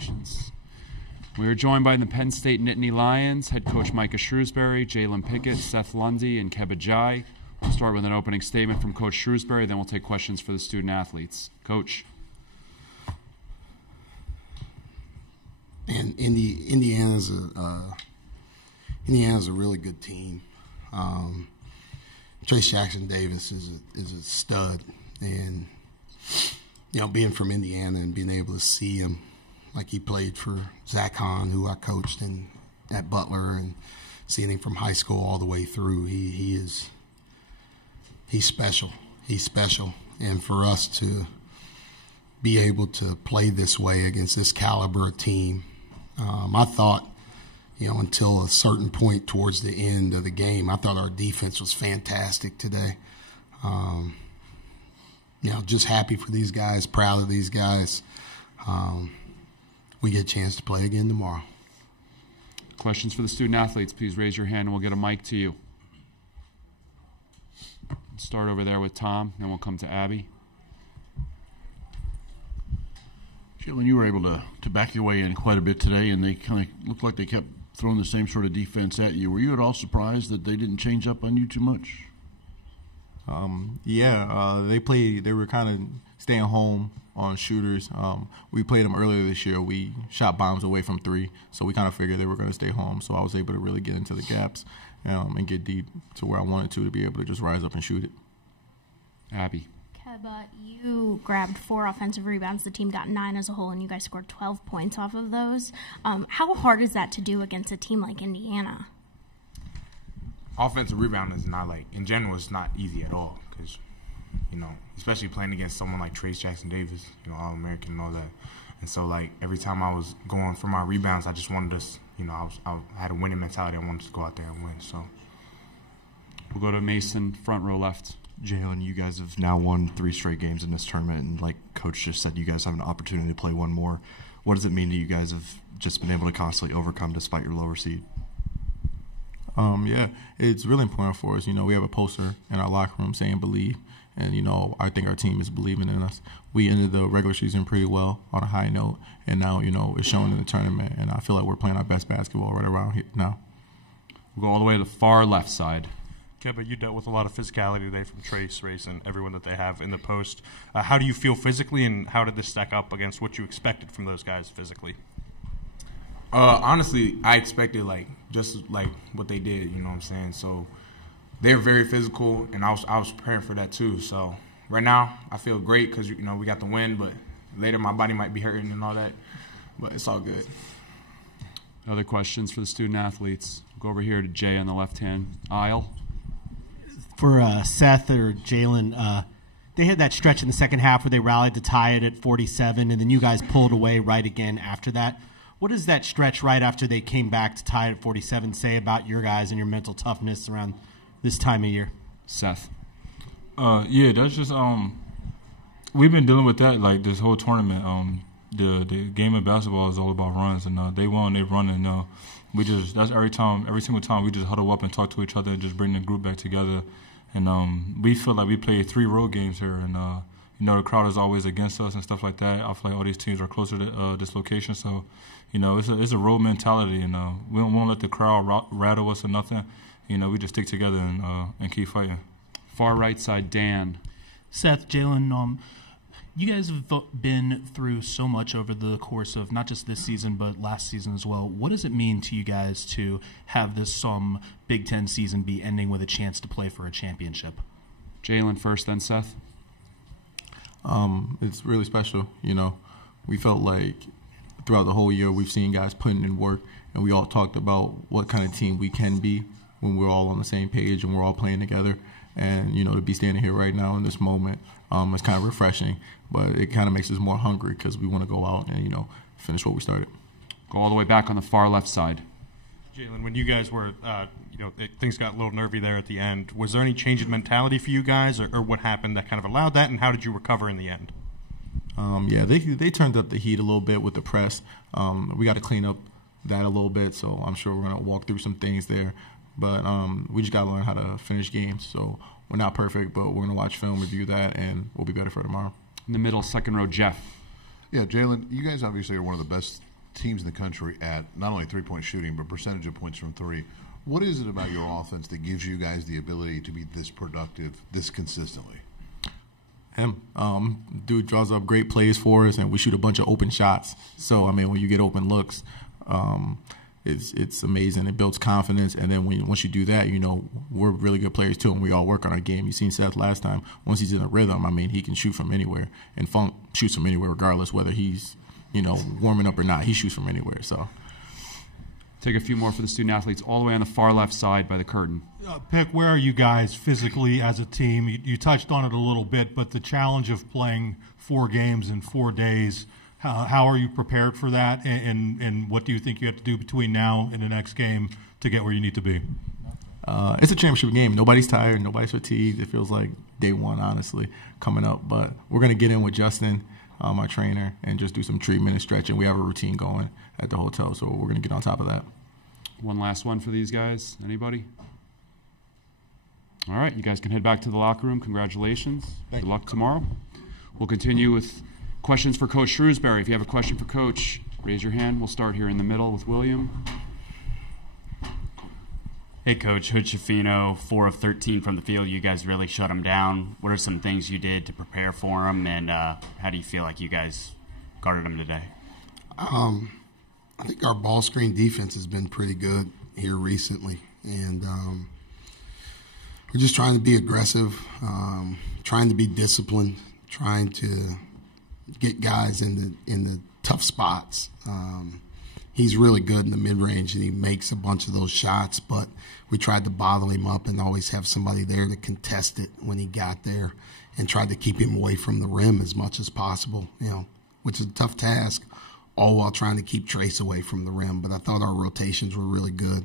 Congratulations. We are joined by the Penn State Nittany Lions, head coach Micah Shrewsberry, Jalen Pickett, Seth Lundy, and Kebba Njie. We'll start with an opening statement from Coach Shrewsberry, then we'll take questions for the student athletes. Coach. And Indiana's a really good team. Trace Jackson Davis is a stud, and being from Indiana and being able to see him, like he played for Zach Hahn, who I coached at Butler, and seeing him from high school all the way through, he's special. He's special, and for us to be able to play this way against this caliber of team, I thought, until a certain point towards the end of the game, I thought our defense was fantastic today. Just happy for these guys, proud of these guys. We get a chance to play again tomorrow. Questions for the student athletes, please raise your hand and we'll get a mic to you. Start over there with Tom, then we'll come to Abby. Jalen, you were able to back your way in quite a bit today, and they kind of looked like they kept throwing the same sort of defense at you. Were you at all surprised that they didn't change up on you too much? They were kind of staying home on shooters. We played them earlier this year. We shot bombs away from three, so we kind of figured they were going to stay home. So I was able to really get into the gaps and get deep to where I wanted to be able to just rise up and shoot it. Abby. Kebba, you grabbed 4 offensive rebounds. The team got 9 as a whole, and you guys scored 12 points off of those. How hard is that to do against a team like Indiana? Offensive rebound is not in general, it's not easy at all because, especially playing against someone like Trace Jackson Davis, All-American and all that. And so, every time I was going for my rebounds, I just wanted to, I had a winning mentality. I wanted to go out there and win. So we'll go to Mason, front row left. Jalen, you guys have now won 3 straight games in this tournament, and like Coach just said, you guys have an opportunity to play one more. What does it mean to you guys have just been able to constantly overcome despite your lower seed? It's really important for us. We have a poster in our locker room saying believe, and, I think our team is believing in us. We ended the regular season pretty well on a high note, and now, it's showing in the tournament, and I feel like we're playing our best basketball right around here now. We'll go all the way to the far left side. Kebba, you dealt with a lot of physicality today from Trace, Race, and everyone that they have in the post. How do you feel physically, and how did this stack up against what you expected from those guys physically? Honestly, I expected just what they did. You know what I'm saying? So they're very physical, and I was preparing for that too. So right now I feel great because we got the win, but later my body might be hurting and all that. But it's all good. Other questions for the student athletes? We'll go over here to Jay on the left-hand aisle. For Seth or Jalen, they had that stretch in the second half where they rallied to tie it at 47, and then you guys pulled away right again after that. What does that stretch right after they came back to tie it at 47 say about your guys and your mental toughness around this time of year? Seth. That's just we've been dealing with that this whole tournament. The game of basketball is all about runs, and they won, they run, and that's every single time we just huddle up and talk to each other and just bring the group back together. And we feel like we play 3 road games here, and the crowd is always against us and stuff like that. I feel like all these teams are closer to this location, so it's a road mentality, and we won't let the crowd rattle us or nothing. We just stick together and keep fighting. Far right side, Dan. Seth, Jalen, you guys have been through so much over the course of not just this season but last season as well. What does it mean to you guys to have this Big Ten season be ending with a chance to play for a championship? Jalen first, then Seth. It's really special. We felt like throughout the whole year we've seen guys putting in work, and we all talked about what kind of team we can be when we're all on the same page and we're all playing together. And, to be standing here right now in this moment, it's kind of refreshing, but it kind of makes us more hungry because we want to go out and, finish what we started. Go all the way back on the far left side. Jalen, when you guys were, things got a little nervy there at the end, was there any change in mentality for you guys, or what happened that kind of allowed that, and how did you recover in the end? They turned up the heat a little bit with the press. We got to clean up that a little bit, so I'm sure we're going to walk through some things there. But we just got to learn how to finish games. So we're not perfect, but we're going to watch film, review that, and we'll be better for tomorrow. In the middle, second row, Jeff. Yeah, Jalen, you guys obviously are one of the best teams in the country at not only three-point shooting but percentage of points from three. What is it about your offense that gives you guys the ability to be this productive, this consistently? Him. Dude draws up great plays for us, and we shoot a bunch of open shots. So, I mean, when you get open looks, it's amazing. It builds confidence, and then once you do that, you know, we're really good players too, and we all work on our game. You seen Seth last time. Once he's in a rhythm, I mean, he can shoot from anywhere and shoots from anywhere regardless whether he's, you know, warming up or not. He shoots from anywhere, so. Take a few more for the student athletes all the way on the far left side by the curtain. Pick, where are you guys physically as a team? You touched on it a little bit, but the challenge of playing 4 games in 4 days, how are you prepared for that? And what do you think you have to do between now and the next game to get where you need to be? It's a championship game. Nobody's tired. Nobody's fatigued. It feels like day one, honestly, coming up. But we're going to get in with Justin, my trainer, and just do some treatment and stretching. We have a routine going at the hotel, so we're going to get on top of that. One last one for these guys. Anybody? All right, you guys can head back to the locker room. Congratulations. Good luck tomorrow. We'll continue with questions for Coach Shrewsberry. If you have a question for Coach, raise your hand. We'll start here in the middle with William. Hey, Coach. Hood Shafino, 4 of 13 from the field. You guys really shut them down. What are some things you did to prepare for them, and how do you feel like you guys guarded them today? I think our ball screen defense has been pretty good here recently, and we're just trying to be aggressive, trying to be disciplined, trying to get guys in the tough spots. He's really good in the mid-range, and he makes a bunch of those shots, but we tried to bottle him up and always have somebody there to contest it when he got there and tried to keep him away from the rim as much as possible, you know, which is a tough task, all while trying to keep Trace away from the rim. But I thought our rotations were really good.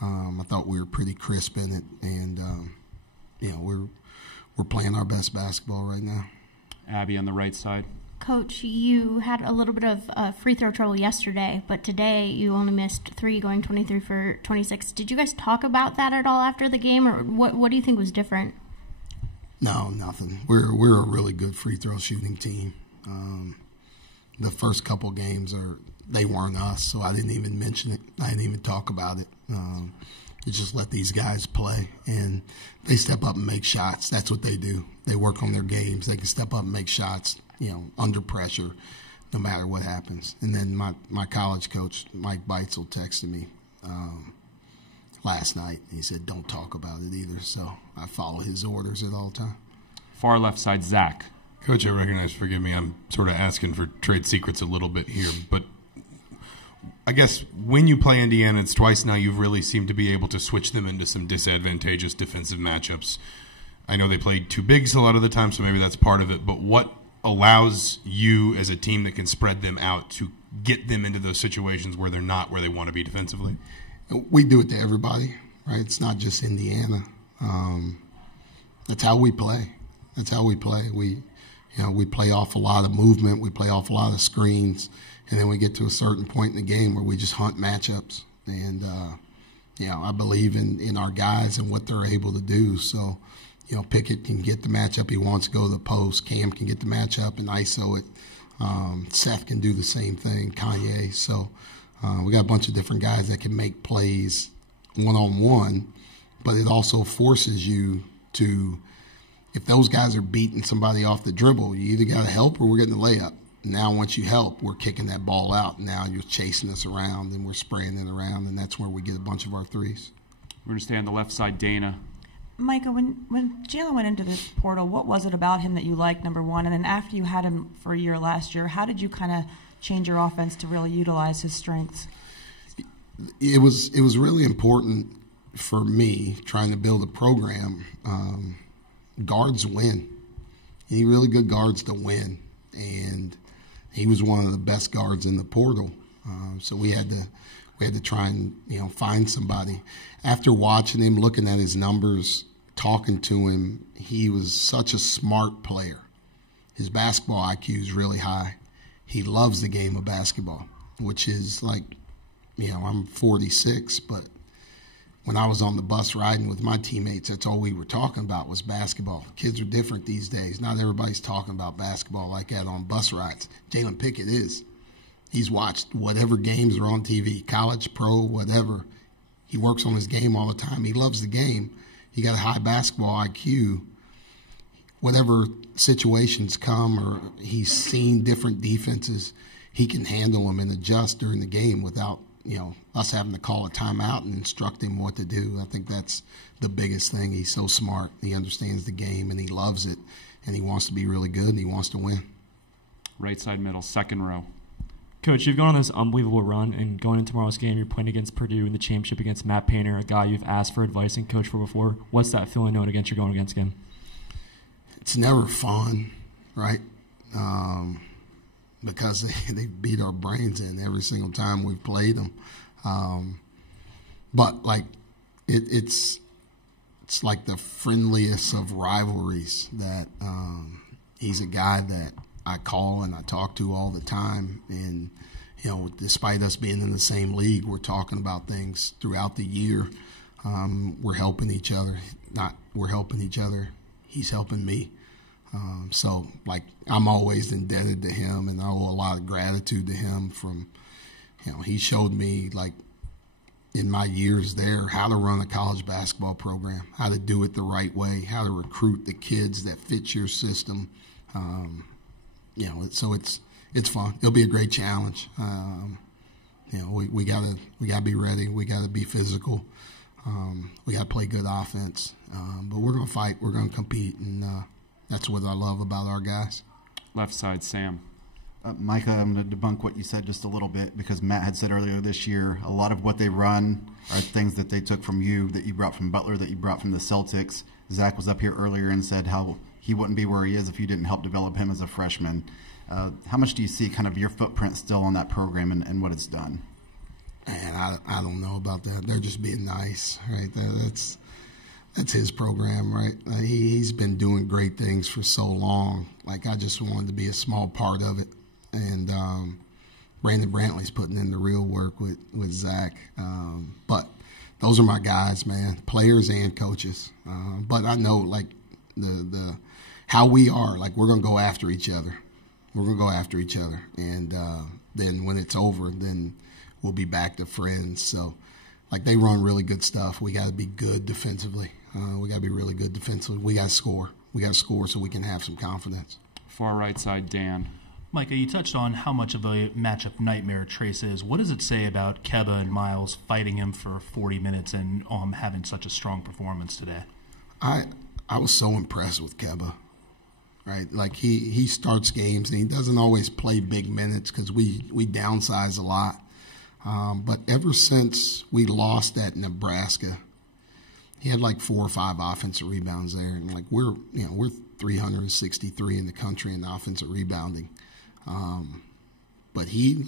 I thought we were pretty crisp in it, and, you know, we're playing our best basketball right now. Abby on the right side. Coach, you had a little bit of free throw trouble yesterday, but today you only missed 3, going 23 for 26. Did you guys talk about that at all after the game, or what do you think was different? No, nothing. We're a really good free throw shooting team. The first couple games they weren't us, so I didn't even mention it. I didn't even talk about it. You just let these guys play, and they step up and make shots. That's what they do. They work on their games. They can step up and make shots, you know, under pressure, no matter what happens. And then my college coach, Mike Beitzel, texted me last night. He said, don't talk about it either. So I follow his orders at all times. Far left side, Zach. Coach, I recognize, forgive me, I'm sort of asking for trade secrets a little bit here, but I guess when you play Indiana, it's twice now you've really seemed to be able to switch them into some disadvantageous defensive matchups. I know they played 2 bigs a lot of the time, so maybe that's part of it, but what allows you as a team that can spread them out to get them into those situations where they're not where they want to be defensively? We do it to everybody, right? It's not just Indiana. That's how we play. That's how we play. We play off a lot of movement. We play off a lot of screens. And then we get to a certain point in the game where we just hunt matchups. And, I believe in our guys and what they're able to do. So, Pickett can get the matchup he wants to go to the post. Cam can get the matchup and ISO it. Seth can do the same thing, Kanye. So we got a bunch of different guys that can make plays one-on-one, but it also forces you to, if those guys are beating somebody off the dribble, you either got to help or we're getting a layup. Now once you help, we're kicking that ball out. Now you're chasing us around and we're spraying it around, and that's where we get a bunch of our threes. We're going to stay on the left side, Dana. Micah, when Jalen went into the portal, what was it about him that you liked, number one? And then after you had him for a year last year, how did you kind of change your offense to really utilize his strengths? It was really important for me trying to build a program. Guards win. You need really good guards to win. And he was one of the best guards in the portal. So we had to try and find somebody. After watching him, looking at his numbers, talking to him, he was such a smart player. His basketball IQ is really high. He loves the game of basketball, which is like, I'm 46, but when I was on the bus riding with my teammates, that's all we were talking about was basketball. Kids are different these days. Not everybody's talking about basketball like that on bus rides. Jalen Pickett is. He's watched whatever games are on TV, college, pro, whatever. He works on his game all the time. He loves the game. He got a high basketball IQ. Whatever situations come, or he's seen different defenses, he can handle them and adjust during the game without, us having to call a timeout and instruct him what to do. I think that's the biggest thing. He's so smart. He understands the game, and he loves it, and he wants to be really good, and he wants to win. Right side middle, second row. Coach, you've gone on this unbelievable run, and going into tomorrow's game, you're playing against Purdue in the championship against Matt Painter, a guy you've asked for advice and coached for before. What's that feeling knowing against you're going against him? It's never fun, right? Because they beat our brains in every single time we've played them. But it's like the friendliest of rivalries. That he's a guy that I call and I talk to all the time, and despite us being in the same league, we're talking about things throughout the year. We're helping each other. We're helping each other. He's helping me. So I'm always indebted to him, and I owe a lot of gratitude to him. He showed me in my years there how to run a college basketball program, how to do it the right way, how to recruit the kids that fit your system. So it's fun. It'll be a great challenge. We gotta be ready. We gotta be physical. We gotta play good offense. But we're gonna fight. We're gonna compete, and that's what I love about our guys. Left side, Sam. Micah, I'm going to debunk what you said just a little bit, because Matt had said earlier this year a lot of what they run are things that they took from you, that you brought from Butler, that you brought from the Celtics. Zach was up here earlier and said how he wouldn't be where he is if you didn't help develop him as a freshman. How much do you see kind of your footprint still on that program and what it's done? Man, I don't know about that. They're just being nice, right? That's his program, right? He's been doing great things for so long. I just wanted to be a small part of it. And Brandon Brantley's putting in the real work with Zach. But those are my guys, man, players and coaches. But I know, the how we are, we're going to go after each other. We're going to go after each other. And then when it's over, then we'll be back to friends. So, they run really good stuff. We got to be good defensively. We got to be really good defensively. We got to score. We got to score so we can have some confidence. Far right side, Dan. Micah, you touched on how much of a matchup nightmare Trace is. What does it say about Kebba and Miles fighting him for 40 minutes and having such a strong performance today? I was so impressed with Kebba, right? He starts games and he doesn't always play big minutes because we downsize a lot. But ever since we lost at Nebraska, he had 4 or 5 offensive rebounds there, and we're 363 in the country in offensive rebounding. But he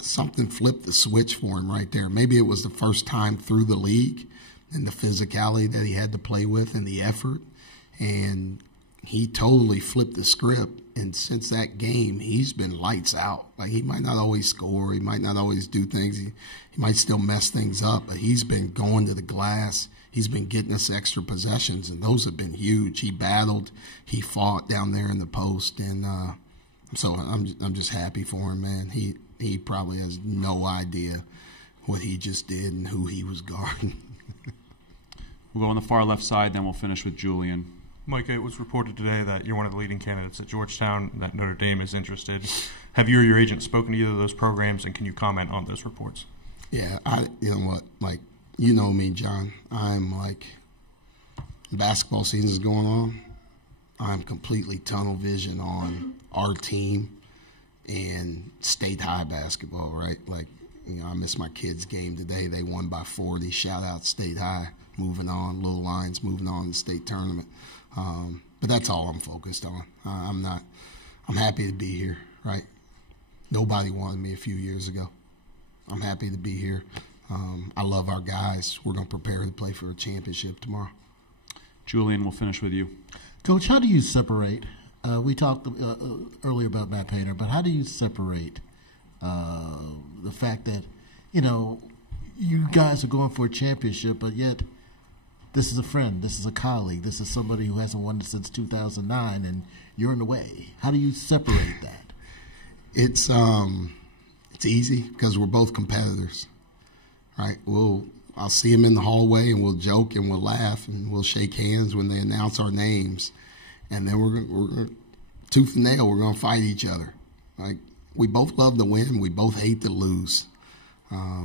something flipped the switch for him right there. Maybe it was the first time through the league and the physicality that he had to play with and the effort, and he totally flipped the script. And since that game, he's been lights out. He might not always score, he might not always do things, he might still mess things up, but he's been going to the glass. He's been getting us extra possessions, and those have been huge. He battled, he fought down there in the post, and so I'm just happy for him, man. He probably has no idea what he just did and who he was guarding. We'll go on the far left side, then we'll finish with Julian. Micah, it was reported today that you're one of the leading candidates at Georgetown, that Notre Dame is interested. Have you or your agent spoken to either of those programs, and can you comment on those reports? Yeah, you know what, you know me, John. I'm basketball season is going on. I'm completely tunnel vision on our team and state high basketball, right? I missed my kids' game today. They won by 40. Shout out State High. Moving on, Little Lions moving on to the state tournament. But that's all I'm focused on. I'm happy to be here, right? Nobody wanted me a few years ago. I'm happy to be here. I love our guys. We're going to prepare to play for a championship tomorrow. Julian, we'll finish with you. Coach, how do you separate? We talked earlier about Matt Painter, but how do you separate the fact that, you guys are going for a championship, but yet this is a friend, this is a colleague, this is somebody who hasn't won since 2009, and you're in the way. How do you separate that? It's easy because we're both competitors, right? I'll see them in the hallway and we'll joke and we'll laugh and we'll shake hands when they announce our names, and then we're tooth and nail. We're going to fight each other. Like, we both love to win. We both hate to lose.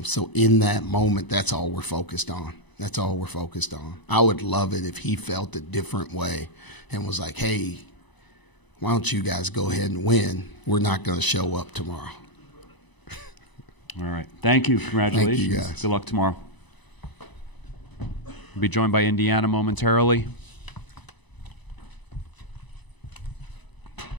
So in that moment, that's all we're focused on. That's all we're focused on. I would love it if he felt a different way and was like, hey, why don't you guys go ahead and win? We're not going to show up tomorrow. All right. Thank you. Congratulations. Thank you, guys. Good luck tomorrow. We'll be joined by Indiana momentarily.